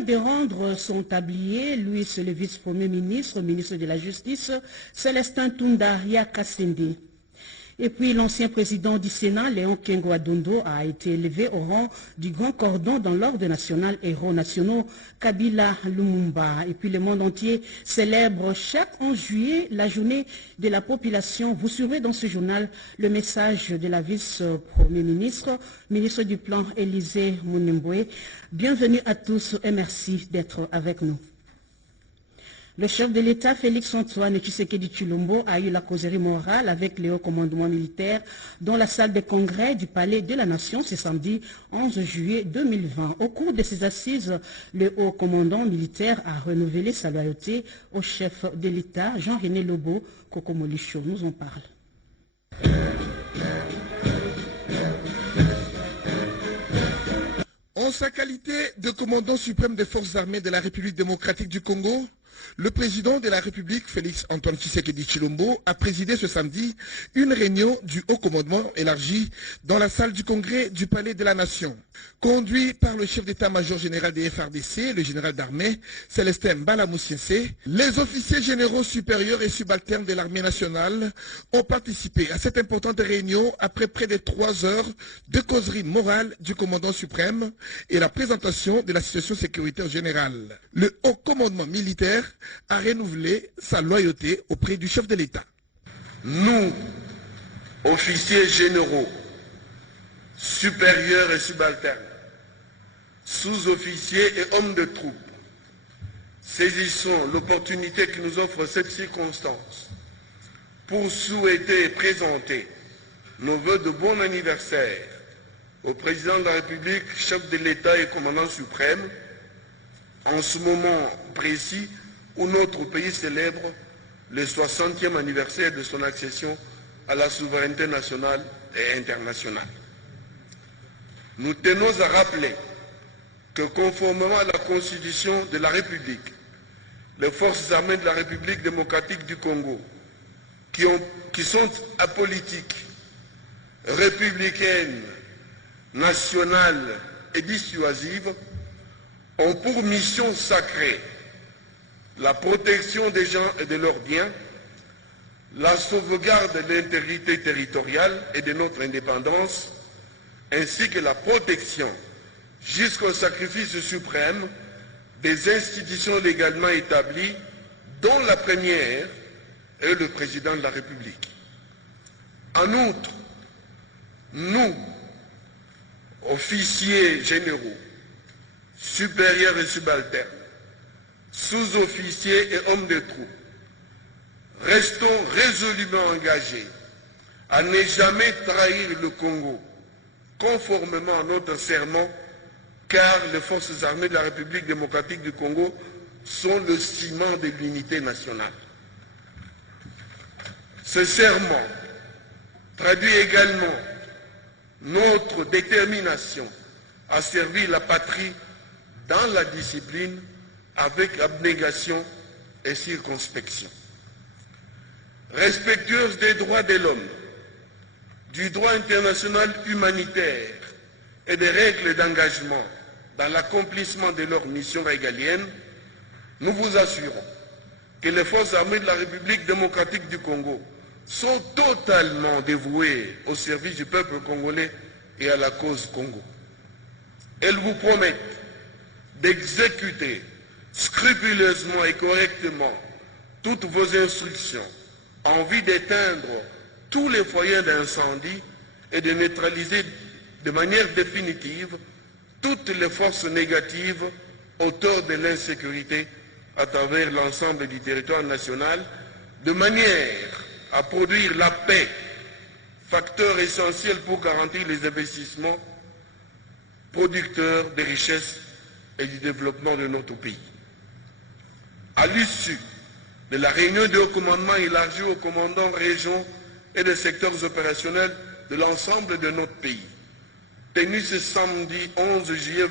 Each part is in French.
vient de rendre son tablier, lui, c'est le vice-premier ministre, ministre de la Justice, Célestin Toundaria Kassende. Et puis l'ancien président du Sénat, Léon Kengo Adondo, a été élevé au rang du Grand Cordon dans l'ordre national héros nationaux Kabila Lumumba. Et puis le monde entier célèbre chaque 11 juillet la journée de la population. Vous suivrez dans ce journal le message de la vice-premier ministre, ministre du Plan Élisée Mounimboué. Bienvenue à tous et merci d'être avec nous. Le chef de l'État, Félix-Antoine Tshisekedi Tshilombo, a eu la causerie morale avec le haut commandement militaire dans la salle de congrès du Palais de la Nation ce samedi 11 juillet 2020. Au cours de ces assises, le haut commandant militaire a renouvelé sa loyauté au chef de l'État, Jean-René Lobo. Koko Molicho nous en parle. En sa qualité de commandant suprême des forces armées de la République démocratique du Congo, le président de la République, Félix-Antoine Tshisekedi Tshilombo, a présidé ce samedi une réunion du haut commandement élargi dans la salle du congrès du Palais de la Nation. Conduit par le chef d'état-major général des FARDC, le général d'armée, Célestin Mbala Moussiense, les officiers généraux supérieurs et subalternes de l'armée nationale ont participé à cette importante réunion après près de 3 heures de causerie morale du commandant suprême et la présentation de la situation sécuritaire générale. Le haut commandement militaire a renouvelé sa loyauté auprès du chef de l'État. Nous, officiers généraux, supérieurs et subalternes, sous-officiers et hommes de troupe, saisissons l'opportunité que nous offre cette circonstance pour souhaiter et présenter nos vœux de bon anniversaire au président de la République, chef de l'État et commandant suprême, en ce moment précis où notre pays célèbre le 60e anniversaire de son accession à la souveraineté nationale et internationale. Nous tenons à rappeler que conformément à la Constitution de la République, les forces armées de la République démocratique du Congo, qui sont apolitiques, républicaines, nationales et dissuasives, ont pour mission sacrée la protection des gens et de leurs biens, la sauvegarde de l'intégrité territoriale et de notre indépendance, ainsi que la protection jusqu'au sacrifice suprême des institutions légalement établies, dont la première est le président de la République. En outre, nous, officiers généraux, supérieurs et subalternes, sous-officiers et hommes de troupe, restons résolument engagés à ne jamais trahir le Congo, conformément à notre serment, car les forces armées de la République démocratique du Congo sont le ciment de l'unité nationale. Ce serment traduit également notre détermination à servir la patrie dans la discipline avec abnégation et circonspection. Respectueuse des droits de l'homme, du droit international humanitaire et des règles d'engagement dans l'accomplissement de leur mission régalienne, nous vous assurons que les forces armées de la République démocratique du Congo sont totalement dévouées au service du peuple congolais et à la cause Congo. Elles vous promettent d'exécuter scrupuleusement et correctement toutes vos instructions en vue d'éteindre tous les foyers d'incendie et de neutraliser de manière définitive toutes les forces négatives autour de l'insécurité à travers l'ensemble du territoire national, de manière à produire la paix, facteur essentiel pour garantir les investissements producteurs de richesses et du développement de notre pays. À l'issue de la réunion du haut commandement élargi aux commandants régions et des secteurs opérationnels de l'ensemble de notre pays, tenue ce samedi 11 juillet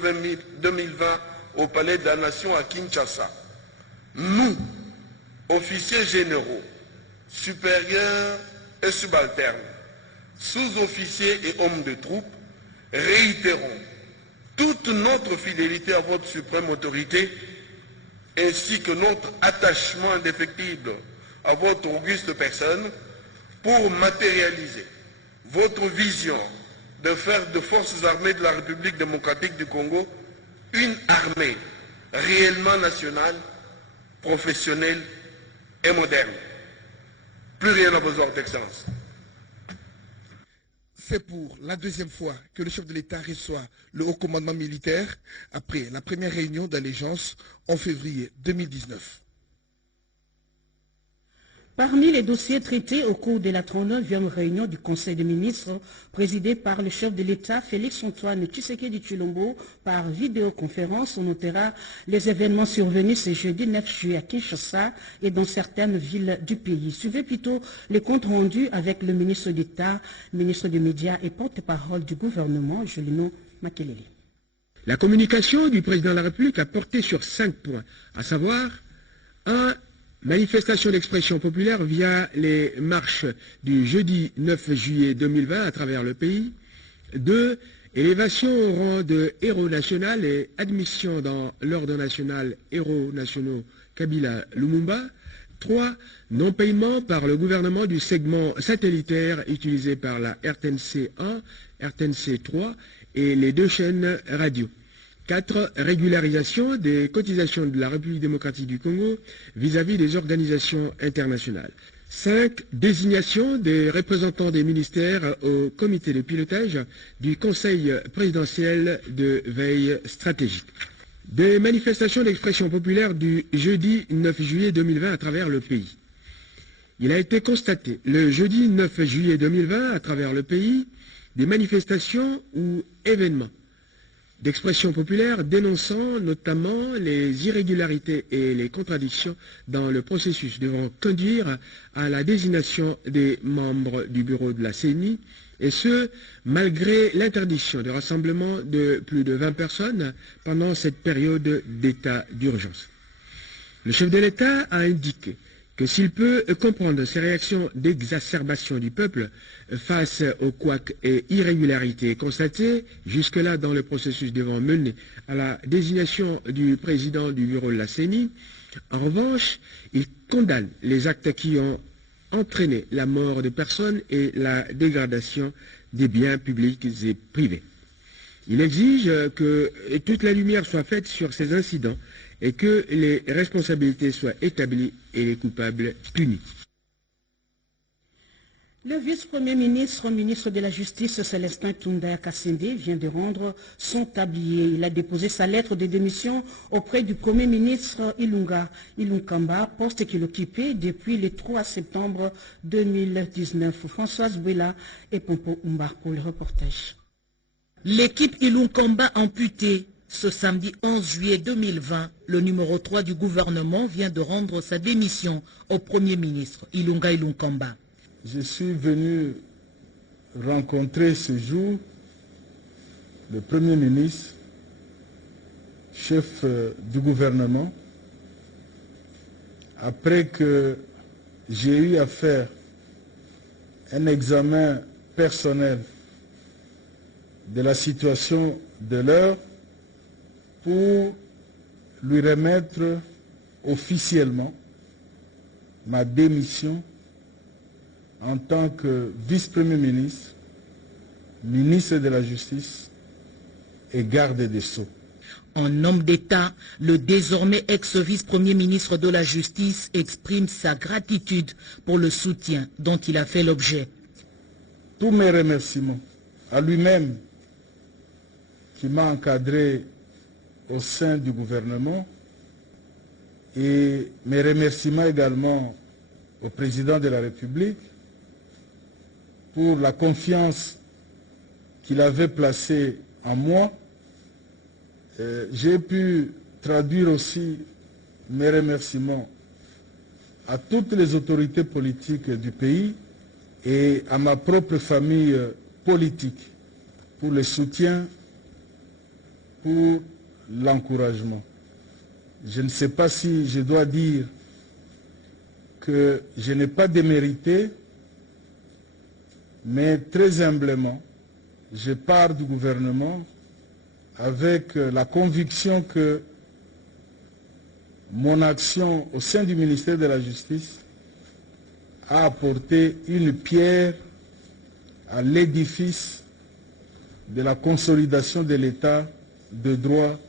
2020 au Palais de la Nation à Kinshasa, nous, officiers généraux, supérieurs et subalternes, sous-officiers et hommes de troupe, réitérons toute notre fidélité à votre suprême autorité, ainsi que notre attachement indéfectible à votre auguste personne, pour matérialiser votre vision de faire des forces armées de la République démocratique du Congo une armée réellement nationale, professionnelle et moderne. Plus rien n'a besoin d'excellence. C'est pour la deuxième fois que le chef de l'État reçoit le haut commandement militaire après la première réunion d'allégeance en février 2019. Parmi les dossiers traités au cours de la 39e réunion du Conseil des ministres, présidée par le chef de l'État, Félix-Antoine Tshisekedi Tshilombo, par vidéoconférence, on notera les événements survenus ce jeudi 9 juillet à Kinshasa et dans certaines villes du pays. Suivez plutôt les comptes rendus avec le ministre d'État, ministre des Médias et porte-parole du gouvernement, Julino Makelele. La communication du président de la République a porté sur 5 points, à savoir 1. Manifestation d'expression populaire via les marches du jeudi 9 juillet 2020 à travers le pays. 2. Élévation au rang de héros national et admission dans l'ordre national héros nationaux Kabila Lumumba. 3. Non-paiement par le gouvernement du segment satellitaire utilisé par la RTNC 1, RTNC 3 et les 2 chaînes radio. 4. Régularisation des cotisations de la République démocratique du Congo vis-à-vis des organisations internationales. 5. Désignation des représentants des ministères au comité de pilotage du Conseil présidentiel de veille stratégique. Des manifestations d'expression populaire du jeudi 9 juillet 2020 à travers le pays. Il a été constaté le jeudi 9 juillet 2020 à travers le pays des manifestations ou événements d'expression populaire dénonçant notamment les irrégularités et les contradictions dans le processus devant conduire à la désignation des membres du bureau de la CENI, et ce, malgré l'interdiction de rassemblement de plus de 20 personnes pendant cette période d'état d'urgence. Le chef de l'État a indiqué que s'il peut comprendre ces réactions d'exacerbation du peuple face aux couacs et irrégularités constatées jusque-là dans le processus devant mener à la désignation du président du bureau de la CENI, en revanche, il condamne les actes qui ont entraîné la mort des personnes et la dégradation des biens publics et privés. Il exige que toute la lumière soit faite sur ces incidents et que les responsabilités soient établies et les coupables punis. Le vice-premier ministre, ministre de la Justice, Célestin Tunda Kassende, vient de rendre son tablier. Il a déposé sa lettre de démission auprès du Premier ministre Ilunkamba, poste qu'il occupait depuis le 3 septembre 2019. Françoise Bouela et Pompo Umbar pour le reportage. L'équipe Ilunkamba amputée. Ce samedi 11 juillet 2020, le numéro 3 du gouvernement vient de rendre sa démission au Premier ministre, Ilunga Ilunkamba. Je suis venu rencontrer ce jour le Premier ministre, chef du gouvernement, après que j'ai eu à faire un examen personnel de la situation de l'heure pour lui remettre officiellement ma démission en tant que vice-premier ministre, ministre de la Justice et garde des Sceaux. En homme d'État, le désormais ex-vice-premier ministre de la Justice exprime sa gratitude pour le soutien dont il a fait l'objet. Tous mes remerciements à lui-même qui m'a encadré au sein du gouvernement et mes remerciements également au président de la République pour la confiance qu'il avait placée en moi. J'ai pu traduire aussi mes remerciements à toutes les autorités politiques du pays et à ma propre famille politique pour le soutien, pour l'encouragement. Je ne sais pas si je dois dire que je n'ai pas démérité, mais très humblement, je pars du gouvernement avec la conviction que mon action au sein du ministère de la Justice a apporté une pierre à l'édifice de la consolidation de l'État de droit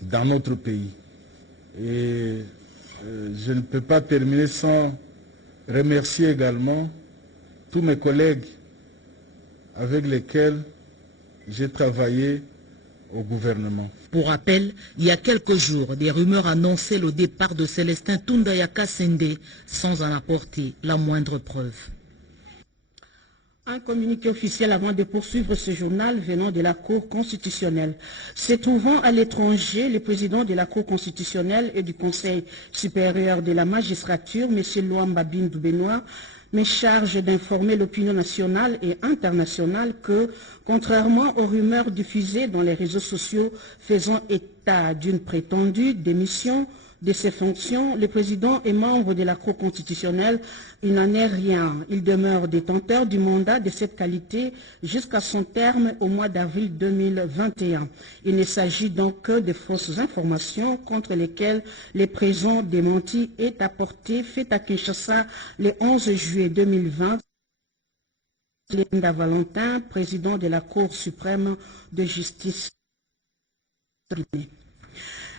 dans notre pays. Et je ne peux pas terminer sans remercier également tous mes collègues avec lesquels j'ai travaillé au gouvernement. Pour rappel, il y a quelques jours, des rumeurs annonçaient le départ de Célestin Tounda Ya Kasende sans en apporter la moindre preuve. Un communiqué officiel avant de poursuivre ce journal venant de la Cour constitutionnelle. Se trouvant à l'étranger, le président de la Cour constitutionnelle et du Conseil supérieur de la magistrature, M. Luamba Bindou Benoît, me charge d'informer l'opinion nationale et internationale que, contrairement aux rumeurs diffusées dans les réseaux sociaux faisant état d'une prétendue démission de ses fonctions, le président est membre de la Cour constitutionnelle. Il n'en est rien. Il demeure détenteur du mandat de cette qualité jusqu'à son terme au mois d'avril 2021. Il ne s'agit donc que de fausses informations contre lesquelles le présent démenti est apporté, fait à Kinshasa le 11 juillet 2020. Linda Valentin, président de la Cour suprême de justice.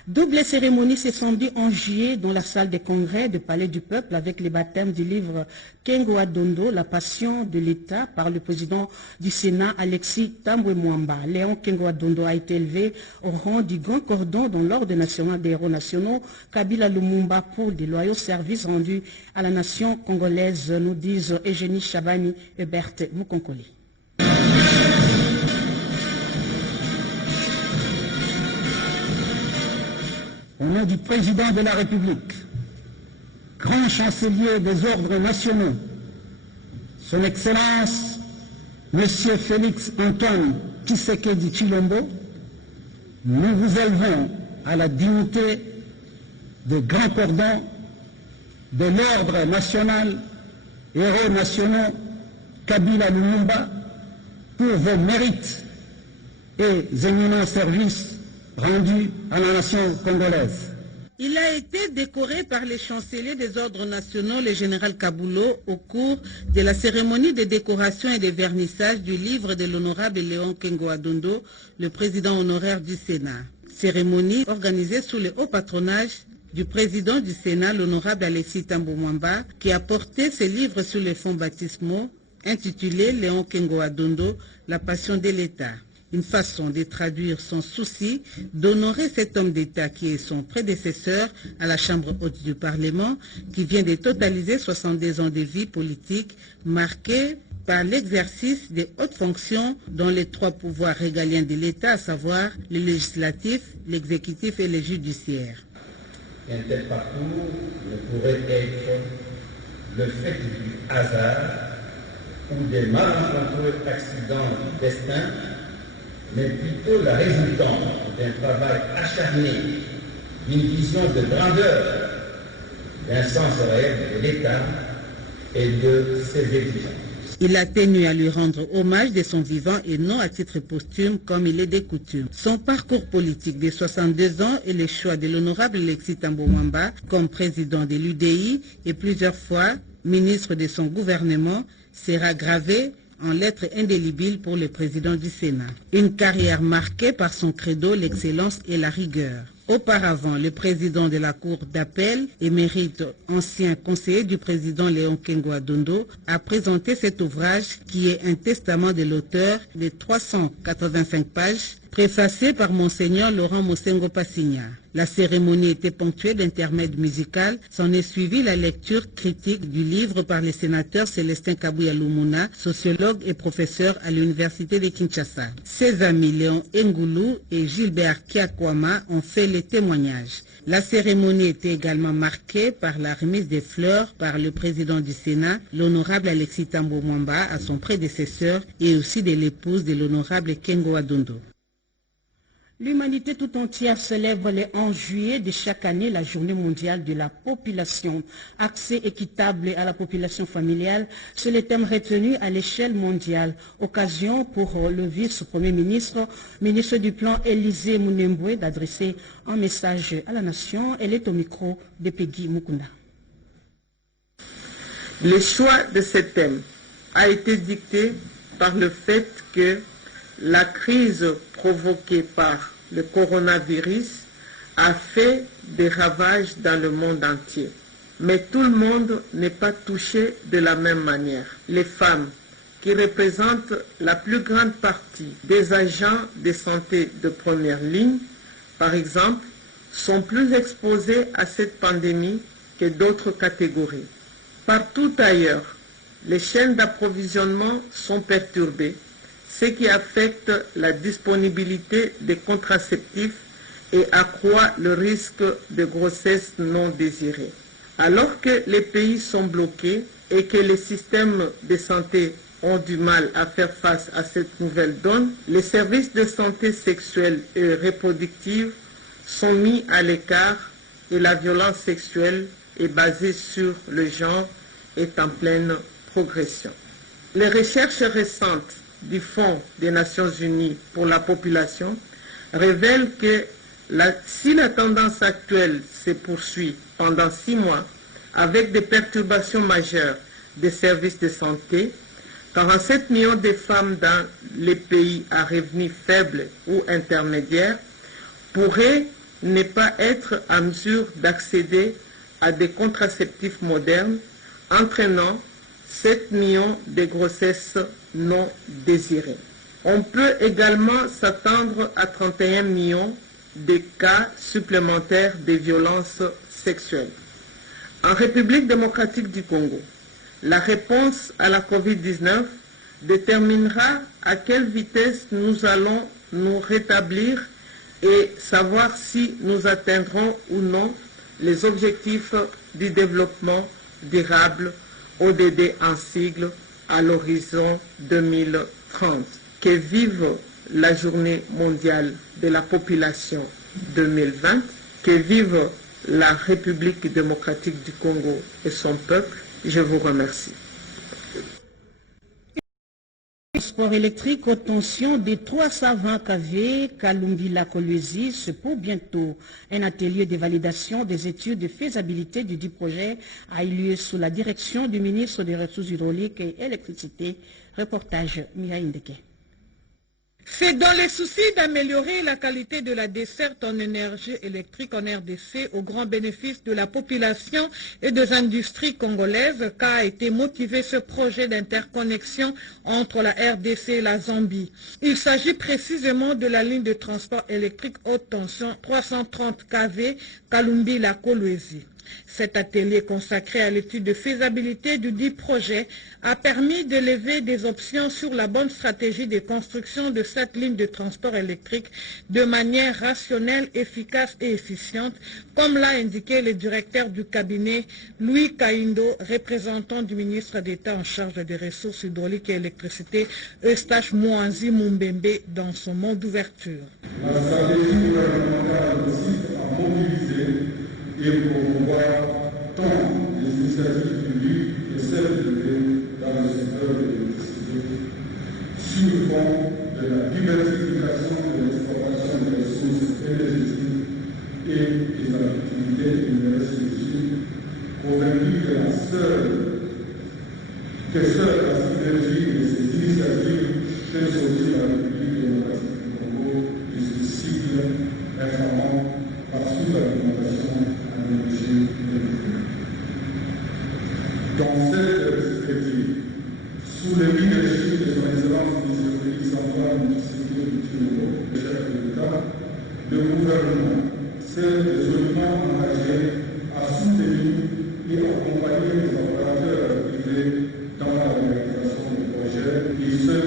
Double cérémonie ce samedi 11 juillet dans la salle des congrès du Palais du Peuple avec le baptême du livre Kengo Adondo, La Passion de l'État, par le président du Sénat, Alexis Tambwe Mwamba. Léon Kengo Adondo a été élevé au rang du grand cordon dans l'ordre national des héros nationaux Kabila Lumumba pour des loyaux services rendus à la nation congolaise, nous disent Eugénie Chabani et Berthe Mukonkoli. Au nom du président de la République, grand chancelier des ordres nationaux, son Excellence, Monsieur Félix Antoine Tshisekedi Tshilombo, nous vous élevons à la dignité de grand cordon de l'ordre national, héros nationaux Kabila Lumumba, pour vos mérites et éminents services rendu à la nation congolaise. Il a été décoré par les chanceliers des ordres nationaux, le général Kabulo, au cours de la cérémonie de décoration et de vernissage du livre de l'honorable Léon Kengo Adondo, le président honoraire du Sénat. Cérémonie organisée sous le haut patronage du président du Sénat, l'honorable Alexis Tambwe Mwamba, qui a porté ce livre sous les fonds baptismaux intitulé Léon Kengo Adondo, La Passion de l'État. Une façon de traduire son souci d'honorer cet homme d'État qui est son prédécesseur à la Chambre haute du Parlement, qui vient de totaliser 62 ans de vie politique marquée par l'exercice des hautes fonctions dans les trois pouvoirs régaliens de l'État, à savoir le législatif, l'exécutif et le judiciaire. Un tel parcours ne pourrait être le fait du hasard ou des malencontreux accidents du destin, mais plutôt la résultante d'un travail acharné, d'une vision de grandeur, d'un sens réel de l'État et de ses exigences. Il a tenu à lui rendre hommage de son vivant et non à titre posthume comme il est de coutume. Son parcours politique de 62 ans et le choix de l'honorable Alexis Tambwe Mwamba comme président de l'UDI et plusieurs fois ministre de son gouvernement sera gravé en lettres indélébiles pour le président du Sénat. Une carrière marquée par son credo, l'excellence et la rigueur. Auparavant, le président de la Cour d'appel, émérite ancien conseiller du président Léon Kengo Adondo, a présenté cet ouvrage qui est un testament de l'auteur de 385 pages, préfacé par Monseigneur Laurent Mosengo Passigna. La cérémonie était ponctuée d'intermèdes musicaux. S'en est suivi la lecture critique du livre par le sénateur Célestin Kabuya Lumuna, sociologue et professeur à l'université de Kinshasa. Ses amis Léon Ngoulou et Gilbert Kiakwama ont fait les témoignages. La cérémonie était également marquée par la remise des fleurs par le président du Sénat, l'honorable Alexis Tambwe Mwamba, à son prédécesseur et aussi de l'épouse de l'honorable Kengo Adondo. L'humanité tout entière célèbre le 11 juillet de chaque année la journée mondiale de la population. Accès équitable à la population familiale, c'est le thème retenu à l'échelle mondiale. Occasion pour le vice-premier ministre, ministre du Plan Élisée Mounemboué d'adresser un message à la nation. Elle est au micro de Peggy Mukunda. Le choix de ce thème a été dicté par le fait que la crise provoquée par le coronavirus a fait des ravages dans le monde entier. Mais tout le monde n'est pas touché de la même manière. Les femmes, qui représentent la plus grande partie des agents de santé de première ligne, par exemple, sont plus exposées à cette pandémie que d'autres catégories. Partout ailleurs, les chaînes d'approvisionnement sont perturbées, ce qui affecte la disponibilité des contraceptifs et accroît le risque de grossesse non désirée. Alors que les pays sont bloqués et que les systèmes de santé ont du mal à faire face à cette nouvelle donne, les services de santé sexuelle et reproductive sont mis à l'écart et la violence sexuelle est basée sur le genre est en pleine progression. Les recherches récentes du Fonds des Nations Unies pour la population révèlent que si la tendance actuelle se poursuit pendant 6 mois avec des perturbations majeures des services de santé, 47 millions de femmes dans les pays à revenus faibles ou intermédiaires pourraient ne pas être en mesure d'accéder à des contraceptifs modernes, entraînant 7 millions de grossesses non désirées. On peut également s'attendre à 31 millions de cas supplémentaires de violences sexuelles. En République démocratique du Congo, la réponse à la COVID-19 déterminera à quelle vitesse nous allons nous rétablir et savoir si nous atteindrons ou non les objectifs du développement durable ODD en sigle à l'horizon 2030. Que vive la journée mondiale de la population 2020, que vive la République démocratique du Congo et son peuple. Je vous remercie. Sport électrique haute tension des 320 kV Kalumbila Kolwezi, c'est pour bientôt. Un atelier de validation des études de faisabilité du dit projet a eu lieu sous la direction du ministre des Ressources hydrauliques et électricité. Reportage Mia Indeke. C'est dans le souci d'améliorer la qualité de la desserte en énergie électrique en RDC au grand bénéfice de la population et des industries congolaises qu'a été motivé ce projet d'interconnexion entre la RDC et la Zambie. Il s'agit précisément de la ligne de transport électrique haute tension 330 kV Kalumbila Kolwezi. Cet atelier consacré à l'étude de faisabilité du dit projet a permis de lever des options sur la bonne stratégie de construction de cette ligne de transport électrique de manière rationnelle, efficace et efficiente, comme l'a indiqué le directeur du cabinet Louis Kaindo, représentant du ministre d'État en charge des ressources hydrauliques et électricité, Eustache Mouanzi Mumbembe, dans son mot d'ouverture. La stratégie gouvernementale consiste à mobiliser et promouvoir tant les initiatives publiques que celles privées dans le secteur de l'électricité, sur le fond de la diversification de l'exploitation des ressources énergétiques et des activités énergétiques, convaincus que seule la synergie de ces initiatives fait sortir la République démocratique du Congo de ce cycle performant par sous-alimentation en énergie électrique. Dans cette perspective, sous le leadership de son Excellence M. Central Tshisekedi Tshilombo, le chef de l'État, le gouvernement s'est résolument engagé à soutenir et accompagner les opérateurs privés dans la réalisation du projet, et ce,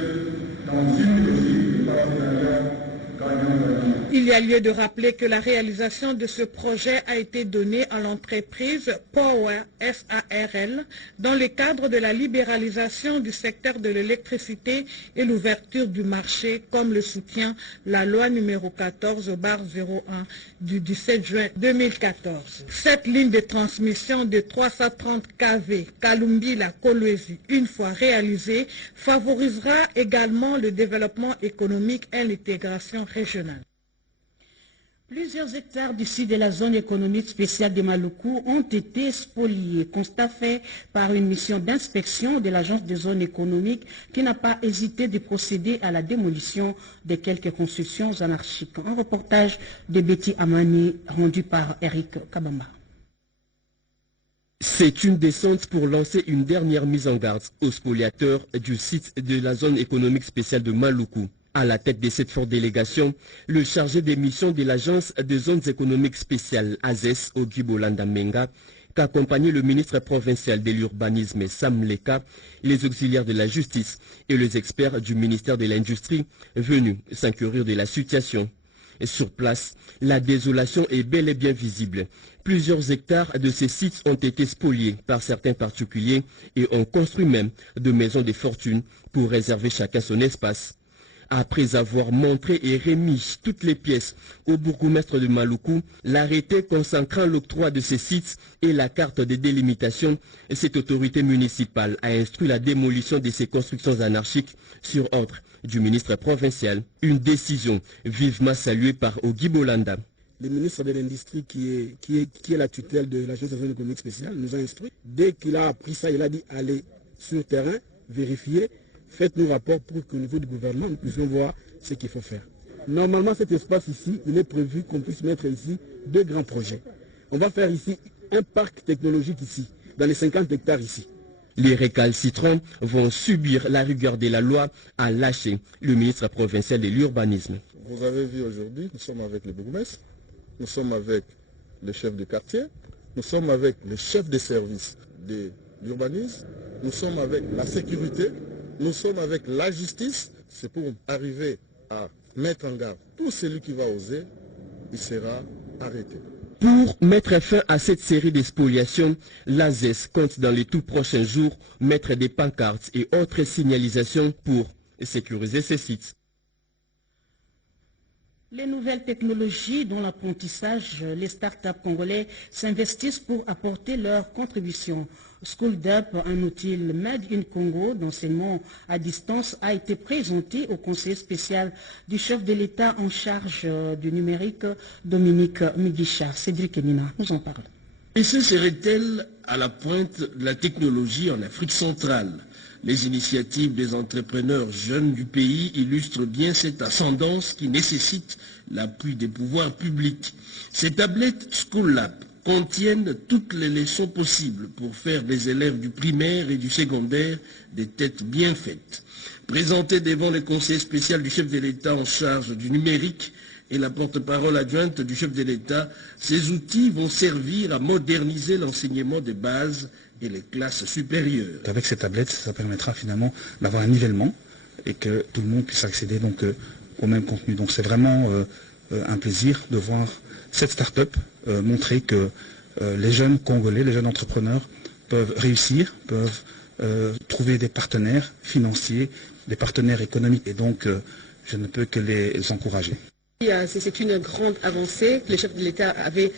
dans une logique de partenariat gagnant-gagnant. Il y a lieu de rappeler que la réalisation de ce projet a été donnée à l'entreprise Power SARL dans le cadre de la libéralisation du secteur de l'électricité et l'ouverture du marché, comme le soutient la loi numéro 14/01 du 17 juin 2014. Cette ligne de transmission de 330 kV Kalumbila-Kolwezi, une fois réalisée, favorisera également le développement économique et l'intégration régionale. Plusieurs hectares du sud de la zone économique spéciale de Maluku ont été spoliés, constat fait par une mission d'inspection de l'agence de zone économique qui n'a pas hésité de procéder à la démolition de quelques constructions anarchiques. Un reportage de Betty Amani rendu par Eric Kabamba. C'est une descente pour lancer une dernière mise en garde aux spoliateurs du site de la zone économique spéciale de Maluku. À la tête de cette forte délégation, le chargé des missions de l'agence des zones économiques spéciales AZES, Ogibolanda Menga, qu'accompagnait le ministre provincial de l'urbanisme Sam Leka, les auxiliaires de la justice et les experts du ministère de l'Industrie venus s'inquiéter de la situation. Sur place, la désolation est bel et bien visible. Plusieurs hectares de ces sites ont été spoliés par certains particuliers et ont construit même de maisons de fortune pour réserver chacun son espace. Après avoir montré et remis toutes les pièces au bourgmestre de Maluku, l'arrêté consacrant l'octroi de ces sites et la carte de délimitation, cette autorité municipale a instruit la démolition de ces constructions anarchiques sur ordre du ministre provincial. Une décision vivement saluée par Ogibolanda. Le ministre de l'Industrie, qui est la tutelle de l'agence de zone économique spéciale, nous a instruit. Dès qu'il a appris ça, il a dit allez sur terrain, vérifier. Faites-nous rapport pour qu'au niveau du gouvernement, nous puissions voir ce qu'il faut faire. Normalement, cet espace ici, il est prévu qu'on puisse mettre ici 2 grands projets. On va faire ici un parc technologique ici, dans les 50 hectares ici. Les récalcitrants vont subir la rigueur de la loi, a lâché le ministre provincial de l'urbanisme. Vous avez vu aujourd'hui, nous sommes avec le bourgmestre, nous sommes avec le chef de quartier, nous sommes avec le chef de service de l'urbanisme, nous sommes avec la sécurité, nous sommes avec la justice. C'est pour arriver à mettre en garde tout celui qui va oser, il sera arrêté. Pour mettre fin à cette série de spoliations, l'AZES compte dans les tout prochains jours mettre des pancartes et autres signalisations pour sécuriser ces sites. Les nouvelles technologies dont l'apprentissage, les startups congolais s'investissent pour apporter leur contribution. SchoolDup, un outil Made in Congo d'enseignement à distance, a été présenté au conseiller spécial du chef de l'État en charge du numérique, Dominique Migisha. Cédric Enina nous en parle. Et ce serait-elle à la pointe de la technologie en Afrique centrale? Les initiatives des entrepreneurs jeunes du pays illustrent bien cette ascendance qui nécessite l'appui des pouvoirs publics. Ces tablettes SchoolLab contiennent toutes les leçons possibles pour faire des élèves du primaire et du secondaire des têtes bien faites. Présentés devant le conseiller spécial du chef de l'État en charge du numérique et la porte-parole adjointe du chef de l'État, ces outils vont servir à moderniser l'enseignement de base et les classes supérieures. Avec ces tablettes, ça permettra finalement d'avoir un nivellement et que tout le monde puisse accéder donc au même contenu. Donc c'est vraiment un plaisir de voir cette start-up montrer que les jeunes Congolais, les jeunes entrepreneurs peuvent réussir, peuvent trouver des partenaires financiers, des partenaires économiques et donc je ne peux que les encourager. C'est une grande avancée que le chef de l'État avait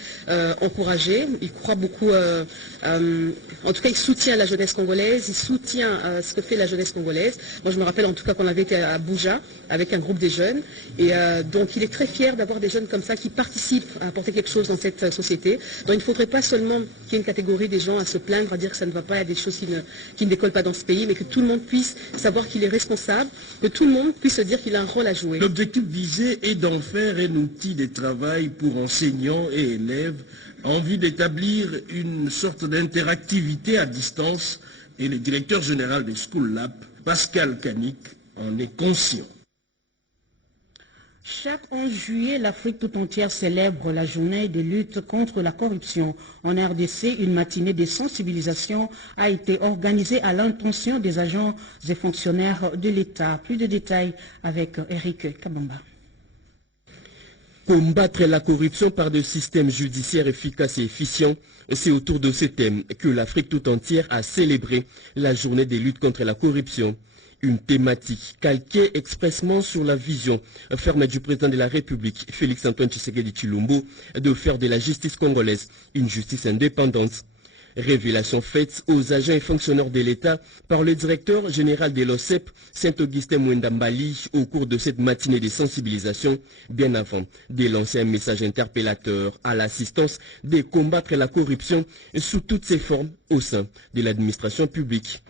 encouragée. Il croit beaucoup, en tout cas il soutient la jeunesse congolaise, il soutient ce que fait la jeunesse congolaise. Moi je me rappelle en tout cas qu'on avait été à Abuja avec un groupe de jeunes et donc il est très fier d'avoir des jeunes comme ça qui participent à apporter quelque chose dans cette société. Donc il ne faudrait pas seulement qu'il y ait une catégorie des gens à se plaindre, à dire que ça ne va pas, il y a des choses qui ne décollent pas dans ce pays, mais que tout le monde puisse savoir qu'il est responsable, que tout le monde puisse se dire qu'il a un rôle à jouer. L'objectif visé est d'en faire un outil de travail pour enseignants et élèves en vue d'établir une sorte d'interactivité à distance et le directeur général de SchoolLab, Pascal Canic, en est conscient. Chaque 11 juillet, l'Afrique tout entière célèbre la journée de lutte contre la corruption. En RDC, une matinée de sensibilisation a été organisée à l'intention des agents et fonctionnaires de l'État. Plus de détails avec Eric Kabamba. Combattre la corruption par des systèmes judiciaires efficaces et efficients, c'est autour de ce thème que l'Afrique tout entière a célébré la journée des luttes contre la corruption. Une thématique calquée expressement sur la vision ferme du président de la République, Félix Antoine Tshisekedi Tshilombo, de faire de la justice congolaise une justice indépendante. Révélation faite aux agents et fonctionnaires de l'État par le directeur général de l'OCEP, Saint-Augustin Mwendambali, au cours de cette matinée de sensibilisation, bien avant de lancer un message interpellateur à l'assistance de combattre la corruption sous toutes ses formes au sein de l'administration publique.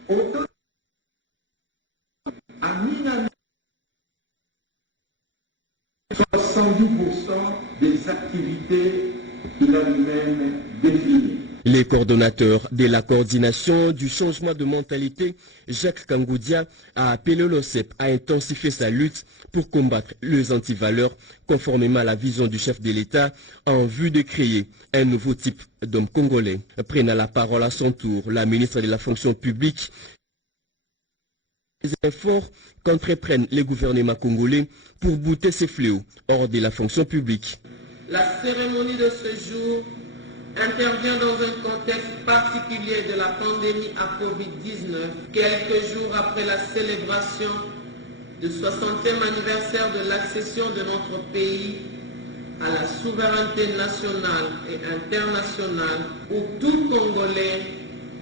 À 70% des activités qu'il a lui-même définies. Les coordonnateurs de la coordination du changement de mentalité, Jacques Kangoudia, a appelé l'OCEP à intensifier sa lutte pour combattre les antivaleurs conformément à la vision du chef de l'État en vue de créer un nouveau type d'homme congolais. Prenant la parole à son tour, la ministre de la fonction publique, les efforts qu'entreprennent les gouvernements congolais pour bouter ces fléaux hors de la fonction publique. La cérémonie de ce jour intervient dans un contexte particulier de la pandémie à Covid-19, quelques jours après la célébration du 60e anniversaire de l'accession de notre pays à la souveraineté nationale et internationale, où tout Congolais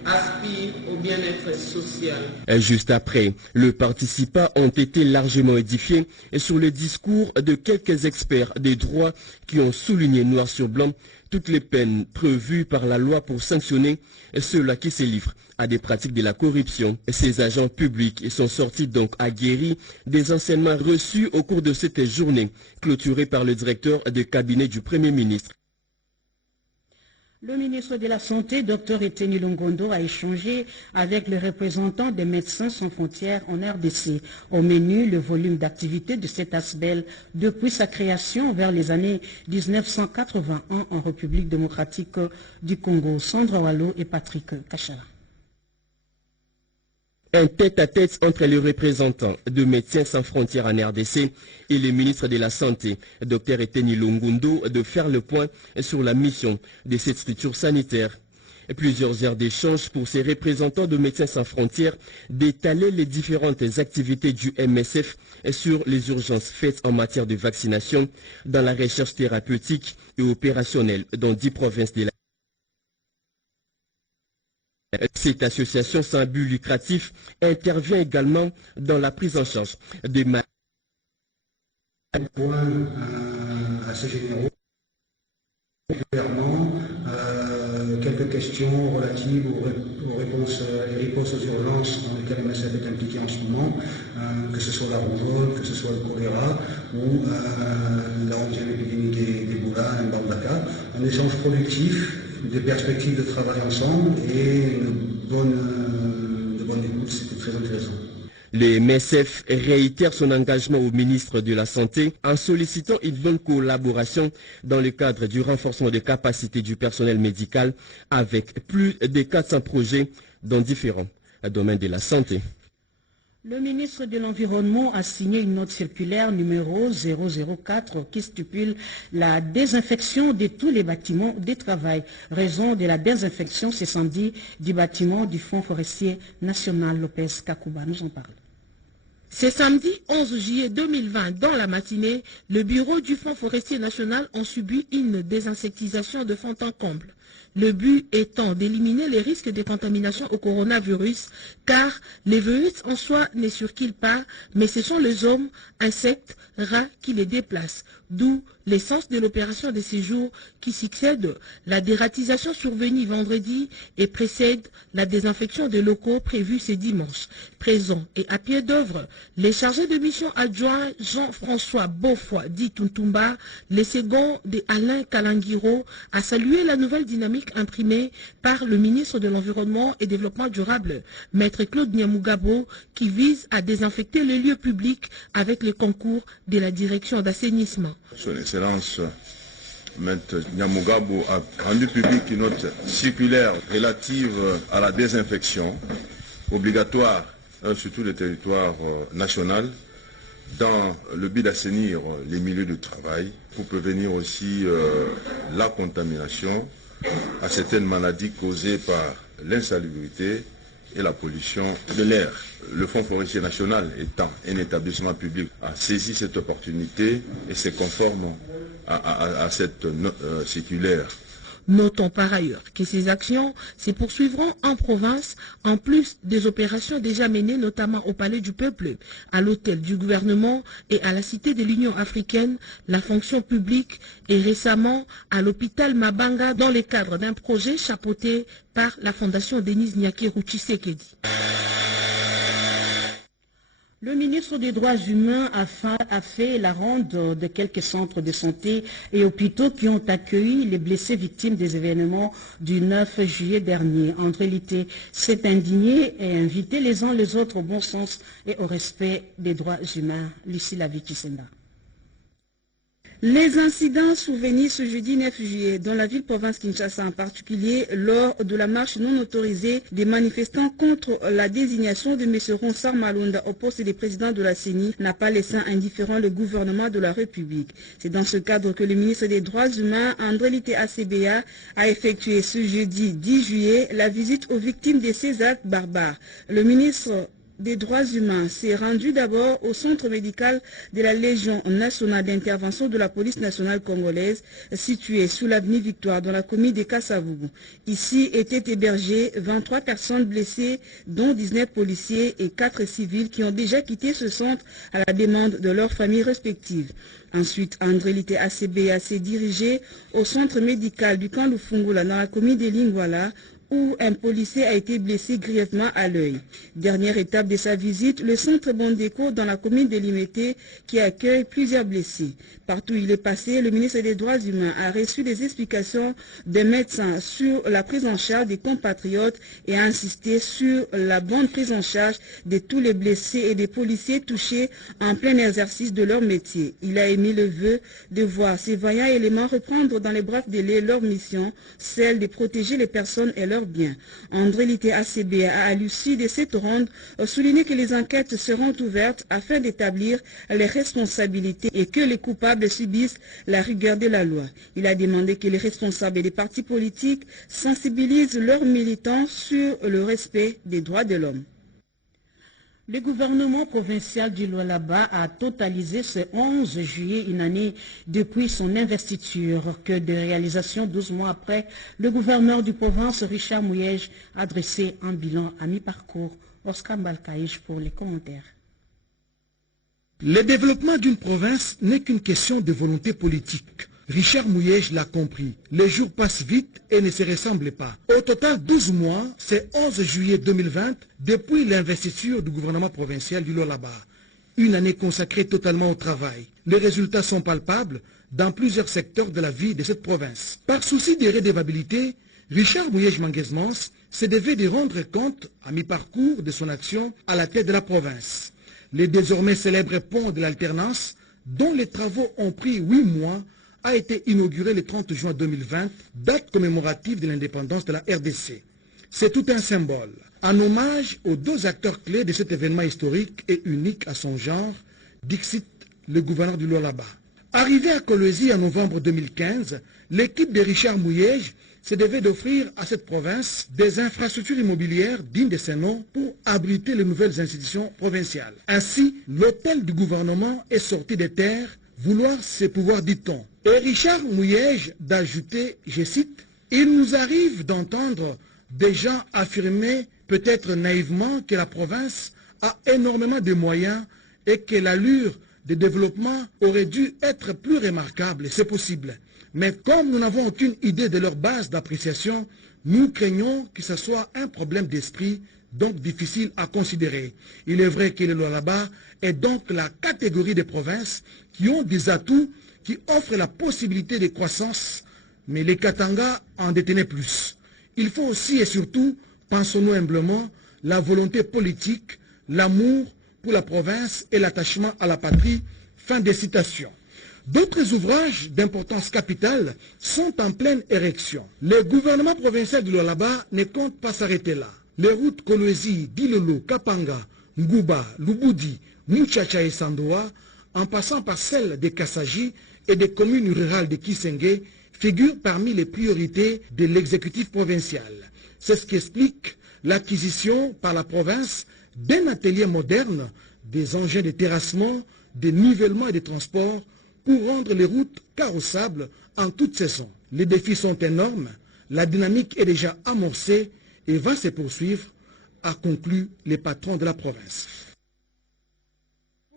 aspire au bien-être social. Juste après, les participants ont été largement édifiés sur le discours de quelques experts des droits qui ont souligné noir sur blanc toutes les peines prévues par la loi pour sanctionner ceux-là qui se livrent à des pratiques de la corruption. Ces agents publics sont sortis donc aguerris des enseignements reçus au cours de cette journée, clôturée par le directeur de cabinet du Premier ministre. Le ministre de la Santé, Dr Eteni Longondo, a échangé avec le représentant des Médecins sans frontières en RDC. Au menu, le volume d'activité de cet ASBEL depuis sa création vers les années 1981 en République démocratique du Congo. Sandra Wallo et Patrick Kachara. Un tête-à-tête entre les représentants de Médecins sans frontières en RDC et le ministre de la Santé, Dr Eteni Longondo, de faire le point sur la mission de cette structure sanitaire. Plusieurs heures d'échange pour ces représentants de Médecins sans frontières d'étaler les différentes activités du MSF sur les urgences faites en matière de vaccination dans la recherche thérapeutique et opérationnelle dans 10 provinces de la Cette association sans but lucratif intervient également dans la prise en charge des malades. Point assez généraux. Clairement, quelques questions relatives aux réponses aux urgences dans lesquelles le MSF est impliqué en ce moment, que ce soit la rougeole, que ce soit le choléra ou la 11e épidémie d'Ebola, Mbandaka. Un échange productif, des perspectives de travail ensemble et de bonne écoute, c'était très intéressant. Le MSF réitère son engagement au ministre de la Santé en sollicitant une bonne collaboration dans le cadre du renforcement des capacités du personnel médical avec plus de 400 projets dans différents domaines de la santé. Le ministre de l'Environnement a signé une note circulaire numéro 004 qui stipule la désinfection de tous les bâtiments de travail. Raison de la désinfection ce samedi du bâtiment du Fonds forestier national. Lopez Kakouba nous en parle. C'est samedi 11 juillet 2020, dans la matinée, le bureau du Fonds forestier national a subi une désinsectisation de fond en comble. Le but étant d'éliminer les risques de contamination au coronavirus, car les virus en soi ne circulent pas, mais ce sont les hommes, insectes, rats qui les déplacent. D'où l'essence de l'opération de ces jours qui succède. La dératisation survenue vendredi et précède la désinfection des locaux prévus ce dimanche. Présent et à pied d'œuvre, les chargés de mission adjoints Jean-François Beaufoy dit Tuntumba, les seconds de Alain Kalangiro, a salué la nouvelle dynamique imprimée par le ministre de l'Environnement et Développement durable, Maître Claude Nyamugabo, qui vise à désinfecter les lieux publics avec le concours de la direction d'assainissement. Son Excellence Maître Nyamugabo a rendu public une note circulaire relative à la désinfection obligatoire sur tout le territoire national dans le but d'assainir les milieux de travail pour prévenir aussi la contamination à certaines maladies causées par l'insalubrité et la pollution de l'air. Le Fonds forestier national étant un établissement public a saisi cette opportunité et c'est conforme à cette circulaire. Notons par ailleurs que ces actions se poursuivront en province, en plus des opérations déjà menées notamment au Palais du Peuple, à l'hôtel du gouvernement et à la Cité de l'Union africaine, la fonction publique et récemment à l'hôpital Mabanga dans le cadre d'un projet chapeauté par la Fondation Denise Nyakeru Tshisekedi. Le ministre des Droits humains a fait la ronde de quelques centres de santé et hôpitaux qui ont accueilli les blessés victimes des événements du 9 juillet dernier. André Litté s'est indigné et invité les uns les autres au bon sens et au respect des droits humains. Lucie Lavitisenda. Les incidents survenus ce jeudi 9 juillet dans la ville-province Kinshasa en particulier lors de la marche non autorisée des manifestants contre la désignation de M. Ronsard Malonda au poste de président de la CENI n'a pas laissé indifférent le gouvernement de la République. C'est dans ce cadre que le ministre des Droits humains, André Litté ACBA, a effectué ce jeudi 10 juillet la visite aux victimes de ces actes barbares. Le ministre des droits humains s'est rendu d'abord au centre médical de la Légion nationale d'intervention de la police nationale congolaise situé sous l'avenue Victoire dans la commune de Kasavubu. Ici étaient hébergées 23 personnes blessées dont 19 policiers et 4 civils qui ont déjà quitté ce centre à la demande de leurs familles respectives. Ensuite, André Litté ACBA s'est dirigé au centre médical du camp Lufungula dans la commune de Lingwala où un policier a été blessé grièvement à l'œil. Dernière étape de sa visite, le centre Bondeko dans la commune de Limete qui accueille plusieurs blessés. Partout où il est passé, le ministre des Droits humains a reçu des explications des médecins sur la prise en charge des compatriotes et a insisté sur la bonne prise en charge de tous les blessés et des policiers touchés en plein exercice de leur métier. Il a émis le vœu de voir ces vaillants éléments reprendre dans les brefs délais leur mission, celle de protéger les personnes et leurs biens. André Litté ACBA a à l'issue de cette ronde souligné que les enquêtes seront ouvertes afin d'établir les responsabilités et que les coupables subissent la rigueur de la loi. Il a demandé que les responsables des partis politiques sensibilisent leurs militants sur le respect des droits de l'homme. Le gouvernement provincial du Lualaba a totalisé ce 11 juillet une année depuis son investiture que de réalisations 12 mois après, le gouverneur du province Richard Mouyej a dressé un bilan à mi-parcours. Oscar Balkaïch pour les commentaires. Le développement d'une province n'est qu'une question de volonté politique. Richard Mouyej l'a compris. Les jours passent vite et ne se ressemblent pas. Au total, 12 mois, c'est 11 juillet 2020, depuis l'investiture du gouvernement provincial du Lualaba. Une année consacrée totalement au travail. Les résultats sont palpables dans plusieurs secteurs de la vie de cette province. Par souci de redevabilité, Richard Mouyej Manguesmans se devait de rendre compte à mi-parcours de son action à la tête de la province. Le désormais célèbre pont de l'alternance, dont les travaux ont pris 8 mois, a été inauguré le 30 juin 2020, date commémorative de l'indépendance de la RDC. C'est tout un symbole, en hommage aux 2 acteurs clés de cet événement historique et unique à son genre, Dixit, le gouverneur du Lualaba. Arrivé à Kolwezi en novembre 2015, l'équipe de Richard Mouyej se devait d'offrir à cette province des infrastructures immobilières dignes de ses noms pour abriter les nouvelles institutions provinciales. Ainsi, l'hôtel du gouvernement est sorti des terres, vouloir ses pouvoirs, dit-on. Et Richard Mouyej d'ajouter, je cite, « Il nous arrive d'entendre des gens affirmer, peut-être naïvement, que la province a énormément de moyens et que l'allure de développement aurait dû être plus remarquable, c'est possible. Mais comme nous n'avons aucune idée de leur base d'appréciation, nous craignons que ce soit un problème d'esprit, donc difficile à considérer. Il est vrai que le Lualaba est donc la catégorie des provinces qui ont des atouts qui offrent la possibilité de croissance, mais les Katanga en détenaient plus. Il faut aussi et surtout, pensons-nous humblement, la volonté politique, l'amour pour la province et l'attachement à la patrie. Fin des citations. D'autres ouvrages d'importance capitale sont en pleine érection. Le gouvernement provincial du Lualaba ne compte pas s'arrêter là. Les routes Kolwezi, Dilolo, Kapanga, Nguba, Lubudi, Ninchacha et Sandoa, en passant par celle des Kassaji et des communes rurales de Kisenge, figurent parmi les priorités de l'exécutif provincial. C'est ce qui explique l'acquisition par la province d'un atelier moderne, des engins de terrassement, de nivellement et de transport pour rendre les routes carrossables en toute saison. Les défis sont énormes, la dynamique est déjà amorcée et va se poursuivre, a conclu les patrons de la province.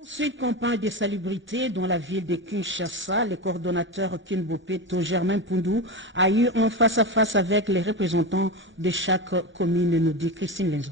Cette campagne de salubrité dans la ville de Kinshasa, le coordonnateur Kinbopeto Germain Poundou a eu un face-à-face avec les représentants de chaque commune, nous dit Christine Lenzo.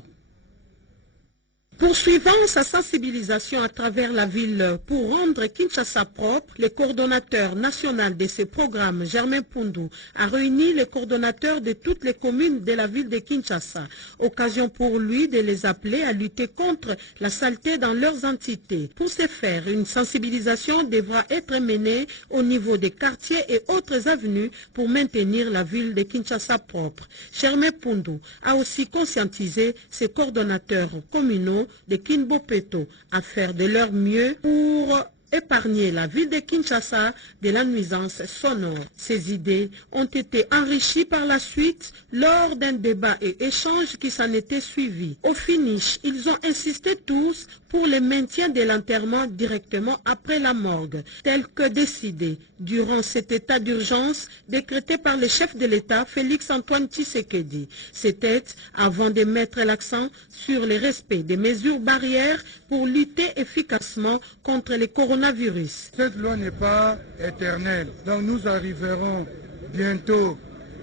Poursuivant sa sensibilisation à travers la ville pour rendre Kinshasa propre, le coordonnateur national de ce programme, Germain Poundou, a réuni les coordonnateurs de toutes les communes de la ville de Kinshasa. Occasion pour lui de les appeler à lutter contre la saleté dans leurs entités. Pour ce faire, une sensibilisation devra être menée au niveau des quartiers et autres avenues pour maintenir la ville de Kinshasa propre. Germain Poundou a aussi conscientisé ses coordonnateurs communaux de Kinbopeto à faire de leur mieux pour épargner la ville de Kinshasa de la nuisance sonore. Ces idées ont été enrichies par la suite lors d'un débat et échange qui s'en était suivi. Au finish, ils ont insisté tous pour le maintien de l'enterrement directement après la morgue, tel que décidé durant cet état d'urgence décrété par le chef de l'État, Félix Antoine Tshisekedi. C'était avant de mettre l'accent sur le respect des mesures barrières pour lutter efficacement contre le coronavirus. Cette loi n'est pas éternelle, donc nous arriverons bientôt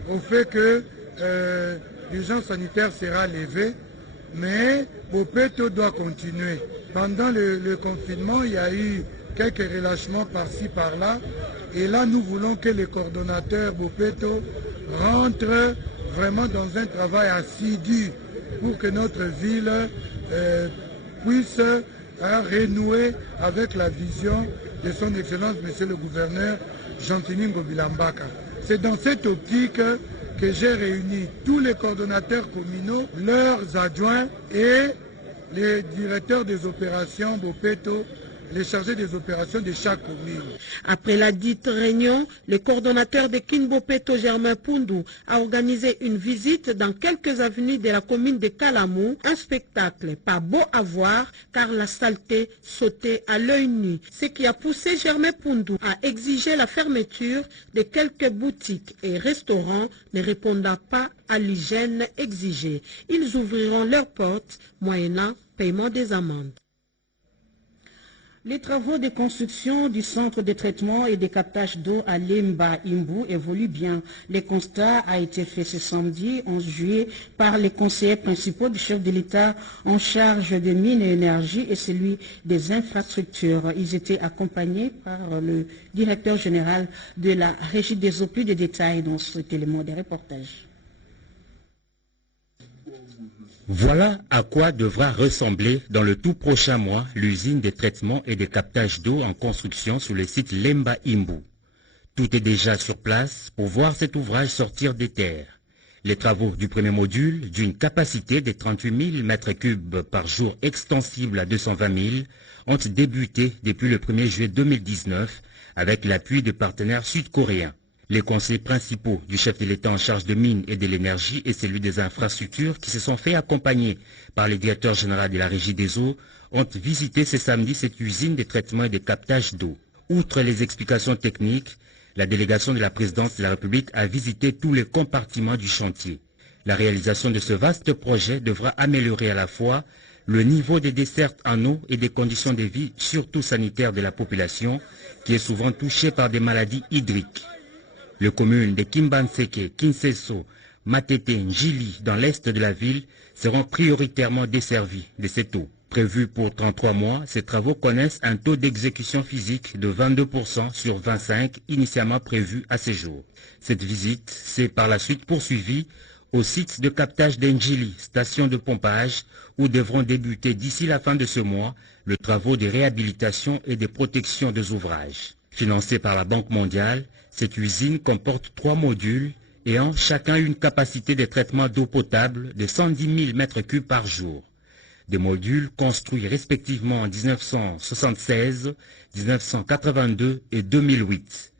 au fait que l'urgence sanitaire sera levée, mais Bopeto doit continuer. Pendant le confinement, il y a eu quelques relâchements par-ci, par-là. Et là, nous voulons que les coordonnateurs Bopeto rentrent vraiment dans un travail assidu pour que notre ville puisse renouer avec la vision de son Excellence, Monsieur le Gouverneur Jean-Tini Ngobilambaka. C'est dans cette optique que j'ai réuni tous les coordonnateurs communaux, leurs adjoints et les directeurs des opérations Bopeto, les chargés des opérations de chaque commune. Après la dite réunion, le coordonnateur de Kinbopeto Germain Poundou a organisé une visite dans quelques avenues de la commune de Kalamou, un spectacle pas beau à voir car la saleté sautait à l'œil nu, ce qui a poussé Germain Poundou à exiger la fermeture de quelques boutiques et restaurants ne répondant pas à l'hygiène exigée. Ils ouvriront leurs portes moyennant paiement des amendes. Les travaux de construction du centre de traitement et de captage d'eau à Lemba Imbu évoluent bien. Le constat a été fait ce samedi 11 juillet par les conseillers principaux du chef de l'État en charge des mines et énergie et celui des infrastructures. Ils étaient accompagnés par le directeur général de la Régie des eaux. Plus de détails dans cet élément de reportage. Voilà à quoi devra ressembler dans le tout prochain mois l'usine de traitement et de captage d'eau en construction sur le site Lemba Imbu. Tout est déjà sur place pour voir cet ouvrage sortir des terres. Les travaux du premier module, d'une capacité de 38 000 m3 par jour extensible à 220 000, ont débuté depuis le 1er juillet 2019 avec l'appui de partenaires sud-coréens. Les conseils principaux du chef de l'État en charge de mines et de l'énergie et celui des infrastructures qui se sont fait accompagner par le directeur général de la Régie des eaux ont visité ce samedi cette usine de traitement et de captage d'eau. Outre les explications techniques, la délégation de la présidence de la République a visité tous les compartiments du chantier. La réalisation de ce vaste projet devra améliorer à la fois le niveau des dessertes en eau et des conditions de vie, surtout sanitaires de la population, qui est souvent touchée par des maladies hydriques. Les communes de Kimbanseke, Kinseso, Matete, Njili, dans l'est de la ville, seront prioritairement desservies de cette eau. Prévus pour 33 mois, ces travaux connaissent un taux d'exécution physique de 22% sur 25 initialement prévu à ce jour. Cette visite s'est par la suite poursuivie au site de captage d'Njili, station de pompage, où devront débuter d'ici la fin de ce mois les travaux de réhabilitation et de protection des ouvrages. Financée par la Banque mondiale, cette usine comporte 3 modules ayant chacun une capacité de traitement d'eau potable de 110 000 m3 par jour. Des modules construits respectivement en 1976, 1982 et 2008.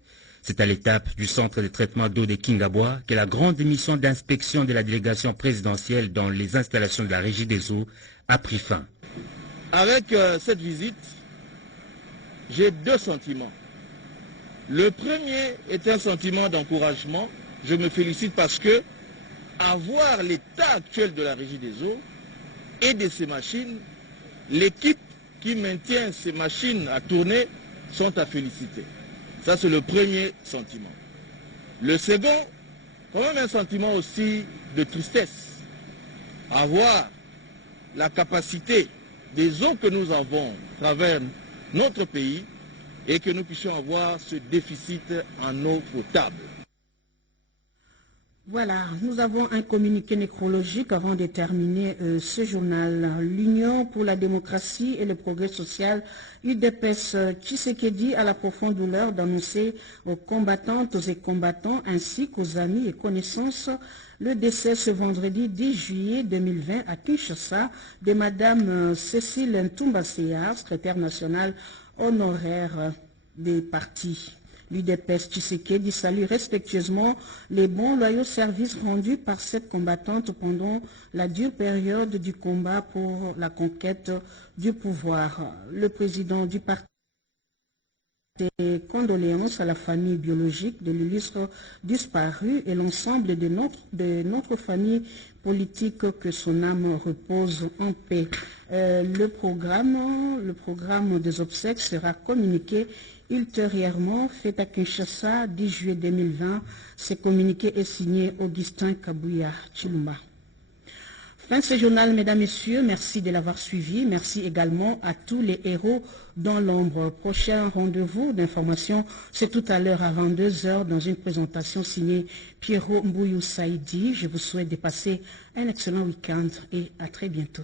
C'est à l'étape du centre de traitement d'eau de Kingabois que la grande mission d'inspection de la délégation présidentielle dans les installations de la Régie des eaux a pris fin. Avec cette visite, j'ai deux sentiments. Le premier est un sentiment d'encouragement. Je me félicite parce que, à voir l'état actuel de la Régie des eaux et de ces machines, l'équipe qui maintient ces machines à tourner sont à féliciter. Ça, c'est le premier sentiment. Le second, quand même un sentiment aussi de tristesse. À voir la capacité des eaux que nous avons à travers notre pays et que nous puissions avoir ce déficit en eau potable. Voilà, nous avons un communiqué nécrologique avant de terminer ce journal. L'Union pour la démocratie et le progrès social, UDPS Tshisekedi, a la profonde douleur d'annoncer aux combattantes et combattants ainsi qu'aux amis et connaissances le décès ce vendredi 10 juillet 2020 à Kinshasa de Madame Cécile Ntumba-Seyar, secrétaire nationale honoraire des partis. L'UDPS Tshisekedi salue respectueusement les bons loyaux services rendus par cette combattante pendant la dure période du combat pour la conquête du pouvoir. Le président du parti des condoléances à la famille biologique de l'illustre disparu et l'ensemble de notre famille politique, que son âme repose en paix. Le programme des obsèques sera communiqué ultérieurement, fait à Kinshasa 10 juillet 2020. Ce communiqué est signé Augustin Kabouya Chilumba. Fin de ce journal, mesdames, messieurs, merci de l'avoir suivi. Merci également à tous les héros dans l'ombre. Prochain rendez-vous d'information, c'est tout à l'heure à 22h dans une présentation signée Pierrot Mbouyou Saïdi. Je vous souhaite de passer un excellent week-end et à très bientôt.